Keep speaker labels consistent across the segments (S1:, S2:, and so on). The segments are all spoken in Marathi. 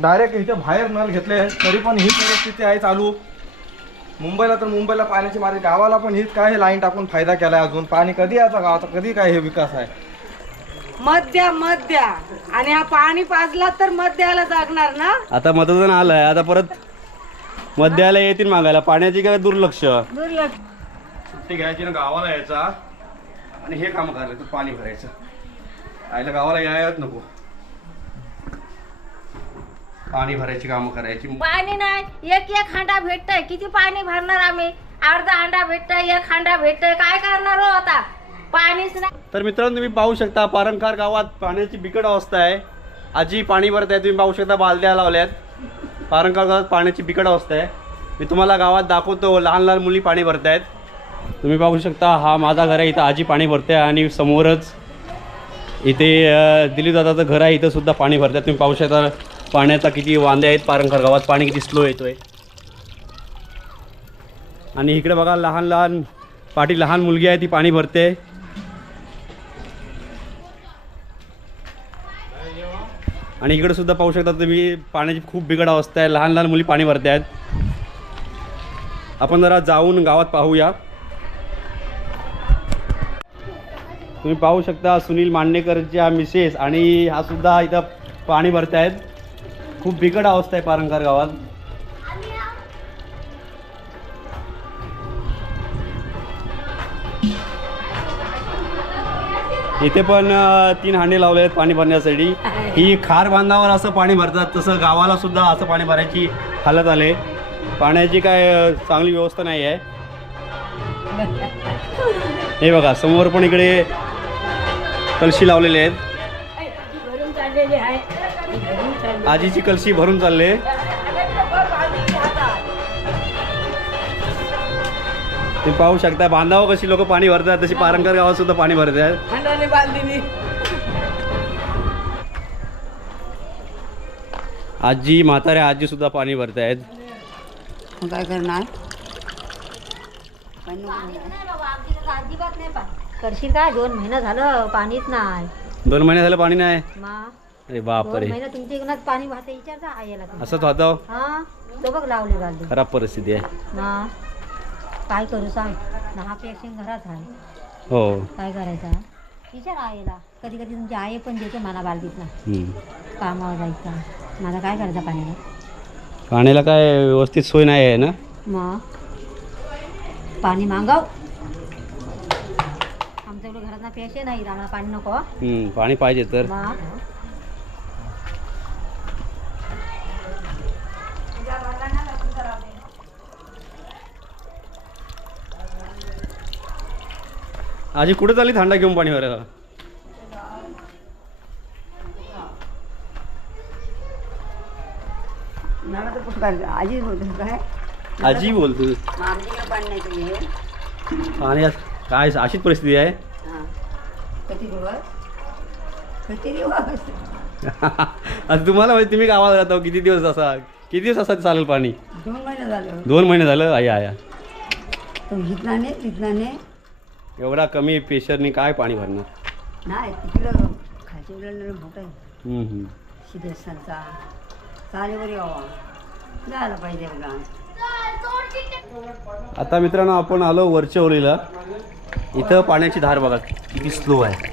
S1: डायरेक्ट इथे बाहेर नळ घेतले तरी पण ही परिस्थिती आहे चालू. मुंबईला तर मुंबईला पाण्याची मारे गावाला पण हीच काय लाईन टाकून फायदा केलाय अजून. पाणी कधी याचा गावाचा? कधी काय हे विकास आहे?
S2: मध्या मध्या. आणि हा पाणी पाजला तर मध्याला जागणार ना?
S1: आता मतदान आलंय. आता परत मध्याला येतील मागायला. पाण्याची काय दुर्लक्ष? दुर्लक्ष. सुट्टी घ्यायची ना गावाला यायचा. आणि हे काम करायचं पाणी भरायचं. आईला गावाला यायच नको. पाणी भरायची कामं करायची.
S2: पाणी नाही एक एक हांडा भेटतंय. किती पाणी भरणार आम्ही? अर्धा हांडा भेटतंय एक हांडा भेटतंय. काय करणार हो आता? पाणीच नाही.
S1: तर मित्रांनो तुम्ही पाहू शकता पारंकार गावात पाण्याची बिकट अवस्था आहे. आजी पाणी भरत आहे तुम्ही पाहू शकता बालद्या लावल्यात. पारंकार गावात पाण्याची बिकट अवस्था आहे. मी तुम्हाला गावात दाखवतो लहान लहान मुली पाणी भरत आहेत. तुम्ही पाहू शकता हा माझा घर आहे इथं आजी पाणी भरते आणि समोरच इथे अं, दिलीप दादाचं घर आहे इथं सुद्धा पाणी भरतात तुम्ही पाहू शकता पाण्याचा किती वांदे आहेत पारंखर गावात पाणी किती स्लो येतोय. आणि इकडे बघा लहान लहान पाठी लहान मुलगी आहे ती पाणी भरते. आणि इकडे सुद्धा पाहू शकता तुम्ही पाण्याची खूप बिघड अवस्था आहे. लहान लहान मुली पाणी भरते आहेत आपण जरा जाऊन गावात पाहूया. तुम्ही पाहू शकता सुनील मांडणेकरच्या मिसेस आणि हा सुद्धा इथं पाणी भरत आहेत खूप बिकट अवस्था आहे पारंकार गावात. इथे पण तीन हांडे लावले आहेत पाणी भरण्यासाठी. ही खार बांधावर असं पाणी भरतात तसं गावाला सुद्धा असं पाणी भरायची हालत आले पाण्याची काय चांगली व्यवस्था नाही आहे. हे बघा समोर पण इकडे कलशी लावलेले आहेत. आजीची कलशी भरून चालले. तुम्ही पाहू शकता बांधावर कशी लोक पाणी भरतात तशी पारंकर गावात सुद्धा पाणी भरत आहेत खंडाने बांधली आजी म्हाताऱ्या आजी सुद्धा पाणी भरत आहेत काय करणार?
S3: अजिबात नाही पाणी. करशील काय दोन महिना झालं पाणीच नाही.
S1: दोन महिने झालं पाणी नाही. मा अरे बापरे. महिना
S3: तुमच्या इकडनं पाणी वाहते विचारता आईला
S1: तुम्ही. असंच होतं
S3: हा? तो बघ लावले गालदे
S1: खराब परिस्थिती आहे. ना
S3: काय करू सांग? दहा पेक्षा घरात आहे. हो. काय करायचं? विचार आईला. कधी कधी तुमची आई पण देते मला बालदीतला हम्म. कामावर जायचा. मला काय करायचं पाण्याला?
S1: पाण्याला काय व्यवस्थित सोय नाही आहे ना? मग?
S3: पाणी मागव. आमच्याकडे घरात ना पैसे नाही आम्हाला पाणी नको
S1: हम्म, पाणी पाहिजे तर. मग? आजी कुठे चालली थंडा घेऊन पाणी भरायला?
S3: करायचं आजी बोलतो काय?
S1: आजी आज- काय अशीच परिस्थिती आहे? आता तुम्हाला माहिती तुम्ही गावात राहता किती दिवस असा किती दिवस असा चालेल पाणी?
S3: दोन महिने झाले
S1: दोन महिने झालं? आया आया.
S3: तो जितनाने जितनाने
S1: एवढा कमी प्रेशरनी काय पाणी भरणार?
S3: नाही तिकडं खालच्या मोठं आहे. हम्म, हम्म. सिद्धेश्वरचा. चालेवर यावा
S1: जायला पाहिजे बघा. आता मित्रांनो आपण आलो वरच्या ओलीला इथं पाण्याची धार बघा किती स्लो आहे.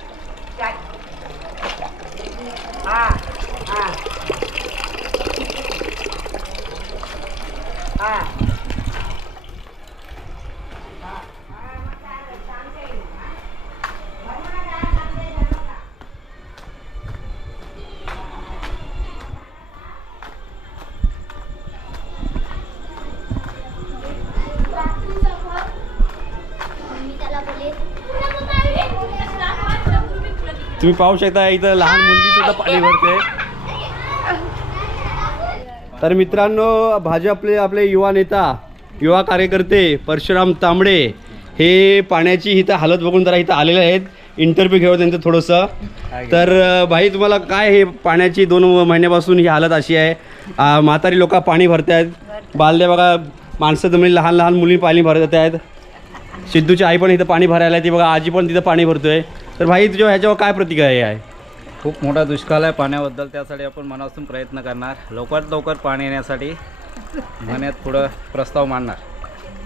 S1: तुम्ही पाहू शकता इथं लहान मुलगी सुद्धा पाणी भरते तर मित्रांनो भाजपले आपले युवा नेता युवा कार्यकर्ते परशुराम तांबडे हे पाण्याची इथं हालत बघून जरा इथं आलेले आहेत. इंटरव्ह्यू घेऊ त्यांचं थोडंसं. तर भाई तुम्हाला काय हे पाण्याची दोन महिन्यापासून ही हालत अशी आहे? म्हातारी लोक पाणी भरत आहेत बालद्या बघा माणसं तुम्ही लहान लहान मुली पाणी भरत आहेत सिद्धूची आई पण इथं पाणी भरायला आहे. ती बघा आजी पण तिथं पाणी भरतोय. तर भाई तुझ्या ह्याच्यावर काय प्रतिक्रिया आहे?
S4: खूप मोठा दुष्काळ आहे पाण्याबद्दल त्यासाठी आपण मनापासून प्रयत्न करणार. लवकरात लवकर पाणी येण्यासाठी मनात पुढं प्रस्ताव मांडणार.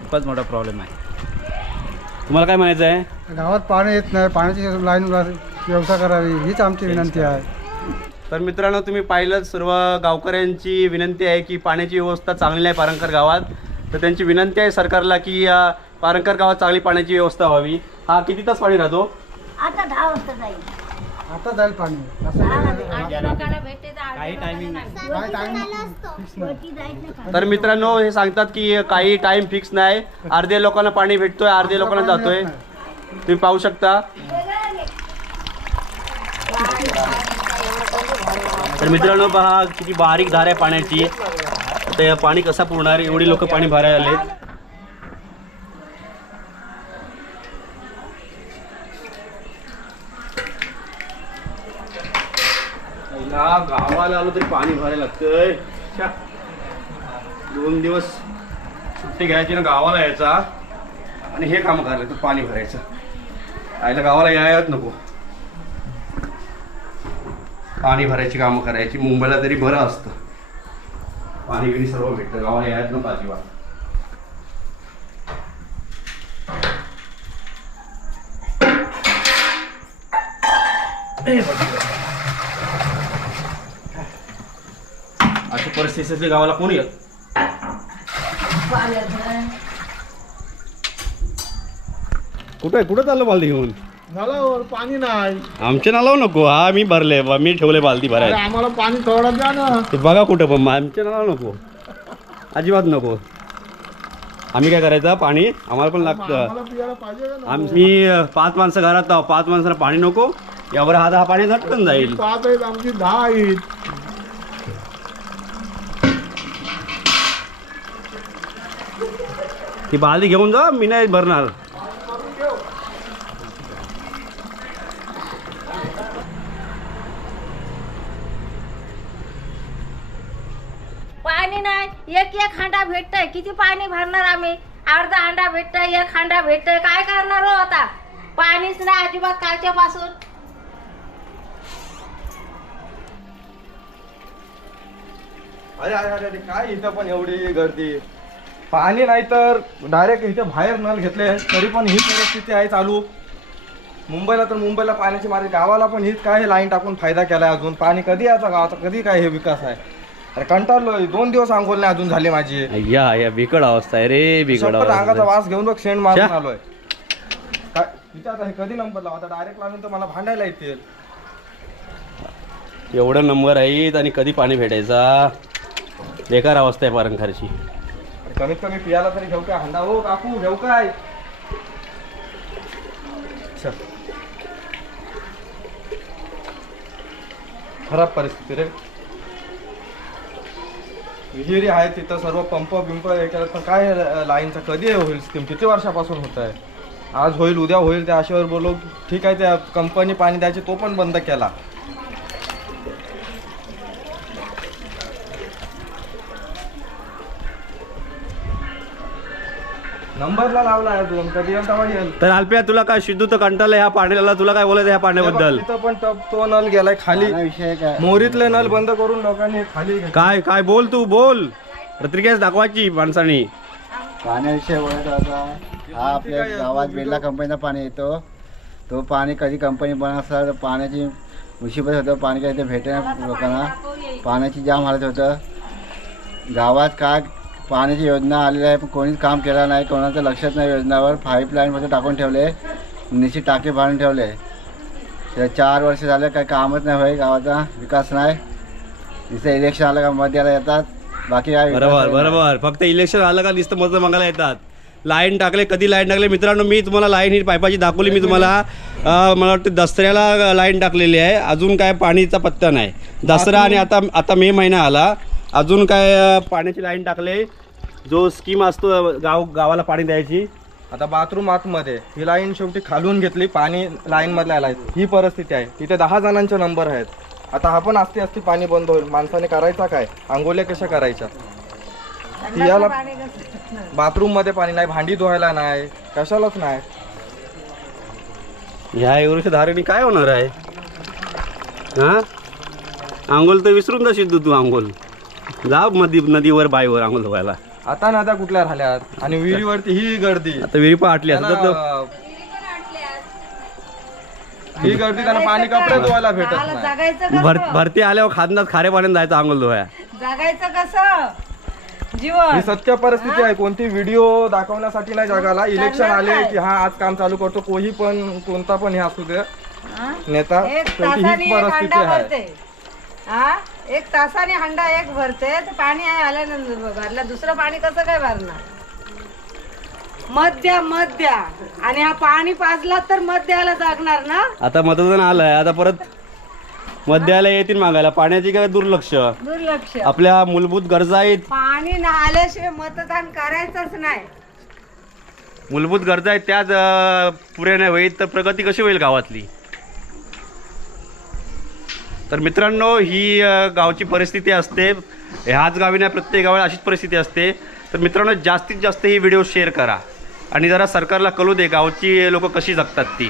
S4: खूपच मोठा प्रॉब्लेम आहे.
S1: तुम्हाला काय म्हणायचं
S5: आहे? गावात पाणी येत नाही पाण्याची लाईन व्यवस्था करावी हीच आमची विनंती आहे.
S1: तर मित्रांनो तुम्ही पाहिलं सर्व गावकऱ्यांची विनंती आहे की पाण्याची व्यवस्था चांगली आहे पारंकर गावात. तर त्यांची विनंती आहे सरकारला की अं, पारंकर गावात चांगली पाण्याची व्यवस्था व्हावी. हा किती तास पाणी राहतो?
S3: आता दहा वाजता जाईल.
S5: आता जाईल पाणी. असं आठ लोकांना भेटते तर आठ
S1: तर मित्रांनो हे सांगतात की काही टाइम फिक्स नाही. अर्धे लोकांना पाणी भेटतोय अर्धे लोकांना जातोय. तुम्ही पाहू शकता. तर मित्रांनो पहा किती बारीक धार आहे पाण्याची. ते पाणी कसं पुरणार? एवढी लोक पाणी भरायला आलेत. गावाला आलो तरी पाणी भरायला लागतंय. दोन दिवस सुट्टी घ्यायची ना गावाला यायचा. आणि हे काम करायला तर पाणी भरायचं. आयला गावाला यायच नको. पाणी भरायची कामं करायची मुंबईला तरी बरं असतं. पाणी बिणी सर्व भेटतं गावाला यायच नको अजिबात. अशी परिस्थिती असली गावाला कोण येत कुठं आहे? कुठं चाललं बालदी घेऊन?
S5: झालं पाणी नाही.
S1: आमच्या नालाव नको. हा मी भरले. बा मी ठेवले बालदी भरायला.
S5: आम्हाला पाणी थोडं द्या ना.
S1: ते बघा कुठं पण. आमच्या नालाव नको. अजिबात नको. आम्ही काय करायचं? पाणी आम्हाला पण लागतं.
S5: पियाला पाहिजे का
S1: आम्ही अं, पाच माणसं घरात आहोत. पाच माणसाला पाणी नको. यावर हा दहा पाणी झटकन जाईल. पाच आहेत आमची दहा आहेत. ती बालदी घेऊन जा मी नाही भरणार.
S2: पाणी नाही एक एक हांडा भेटतंय. किती पाणी भरणार आम्ही? अर्धा हांडा भेटतंय एक हांडा भेटतंय. काय करणार हो आता? पाणीच नाही अजिबात कालच्या पासून
S1: अरे अरे अरे अरे, काय इथं पण एवढी गर्दी? पाणी नाही तर डायरेक्ट इथे बाहेर नळ घेतले. तरी पण ही परिस्थिती आहे चालू. मुंबईला तर मुंबईला पाण्याची मारे गावाला पण हीच काय लाईन टाकून फायदा केलाय अजून. पाणी कधी याचा गावाचा? कधी काय हे विकास आहे? अरे कंटाळलोय दोन दिवस आंघोळ नाही अजून झाली माझी.
S4: या या बिकट अवस्था आहे रे बिकट अंगाचा. वास घेऊन बघ शेण मारून. आलोय. काय? इथे आता हे कधी नंबर लावा? डायरेक्ट लावून तर मला भांडायला येतील. एवढं नंबर आहेत आणि कधी पाणी भेटायचा? बेकार अवस्था आहे पारंखारची.
S1: कमीत कमी पियाला तरी घेऊ काय? हंडा? हो काकू घेऊ काय? खराब परिस्थिती रे. विहिरी आहे तिथं सर्व पंप बिंप हे केलं. तर काय लाईनचं? कधी होईल स्कीम? किती वर्षापासून होत आहे? आज होईल उद्या होईल त्या आशेवर बोलो ठीक आहे त्या कंपनी पाणी द्यायची तो पण बंद केला.
S5: नंबरला लावला कधी येईल तेव्हा येईल.
S1: तर अल्प्या तुला काय सिद्धू तर कंटाळलं ह्या पाण्याला तुला काय बोलायचं ह्या पाण्याबद्दल
S5: तिथं पण टप तो नल गेलाय खाली. विषय काय? मोरीतले नल बंद करून लोकांनी खाली घेतले. काय काय बोल तू बोल. पत्रिकेच दाखवायची माणसानी.
S6: पाण्याविषयी बोलत होता हा आपल्या गावात बिर्ला कंपनीचा पाणी येतो. तो पाणी कधी कंपनी बनत असला तर पाण्याची मुसीबत होतं पाणी काही ते भेटेना लोकांना? पाण्याची जाम हालत होतं. गावात काय पाण्याची योजना आलेली आहे पण कोणीच काम केलं नाही. कोणाचं लक्षात नाही योजनावर. पाईपलाईन फक्त टाकून ठेवले. निश्चित टाके बांधून ठेवले. त्या चार वर्ष झाले काही कामच नाही होय गावाचा. विकास नाही. तिथं इलेक्शन आलं का मत द्यायला येतात. बाकी
S1: काय बरोबर. बरोबर. फक्त इलेक्शन आलं का नुसतं मत मागायला येतात. लाईन टाकले कधी लाईन टाकले? मित्रांनो मी तुम्हाला लाईन ही पायपाची दाखवली. मी तुम्हाला मला वाटतं दसऱ्याला लाईन टाकलेली आहे. अजून काय पाणीचा पत्ता नाही. दसरा आणि आता आता मे महिना आला. अजून काय पाण्याची लाईन टाकले. जो स्कीम असतो गाव गावाला पाणी द्यायची. आता बाथरूम आतमध्ये ही लाईन शेवटी खालून घेतली पाणी लाईन मधल्या आलाय. ही परिस्थिती आहे. तिथे दहा जणांचे नंबर आहेत. आता हा पण असती असती पाणी बंद होईल. माणसाने करायचा काय? आंघोळ्या कशा करायच्या? याला बाथरूममध्ये पाणी नाही भांडी धुवायला नाही कशालाच नाही. ह्या एवढ्या धारेने काय होणार आहे? हा? आंघोळ तर विसरून जाशील तू तू आंघोळ. जा नदी नदीवर बाईवर आंघोळ धुवायला आता नद्या कुठल्या राहिल्यात? आणि विहिरीवरती ही गर्दी. आता विहिरी पण आटली असं तर त्यांना, ही गर्दी त्यांना पाणी कपडे धुवायला भेटत आला नाही. जगायचं भर कसं भरती आल्यावर खादनात खारे पाण्यात जायचं आंघोळ धुवाया
S2: जगायचं कसं? जीवन. ही
S1: सत्य परिस्थिती आहे. कोणती व्हिडिओ दाखवण्यासाठी नाही जगाला. इलेक्शन आले की हा आज काम चालू करतो. कोही पण कोणता पण हे असू दे. हा? नेता
S2: एक शेवटी तासाने हीच एक परिस्थिती आहे. भरते. हा? एक तासाने हंडा एक भरते तर पाणी आहे आल्यानंतर भरलं. दुसरं पाणी कसं काय भरणार? मध्या मध्या. आणि हा पाणी पाजला तर मध्याला जागणार ना?
S1: आता मतदान आलंय. आता परत मध्याला येतील मागायला. पाण्याची काय दुर्लक्ष? दुर्लक्ष. आपल्या मूलभूत गरजा आहेत.
S2: पाणी न आल्याशिवाय मतदान करायचंच नाही.
S1: मूलभूत गरजा आहेत त्याच अं, पुऱ्या नाही होईल तर प्रगती कशी होईल गावातली? तर मित्रांनो ही गावची परिस्थिती असते. ह्याच गावी नाही प्रत्येक गावाला अशीच परिस्थिती असते. तर मित्रांनो जास्तीत जास्त ही व्हिडिओ शेअर करा. आणि जरा सरकारला कळू दे गावची लोक कशी जगतात ती.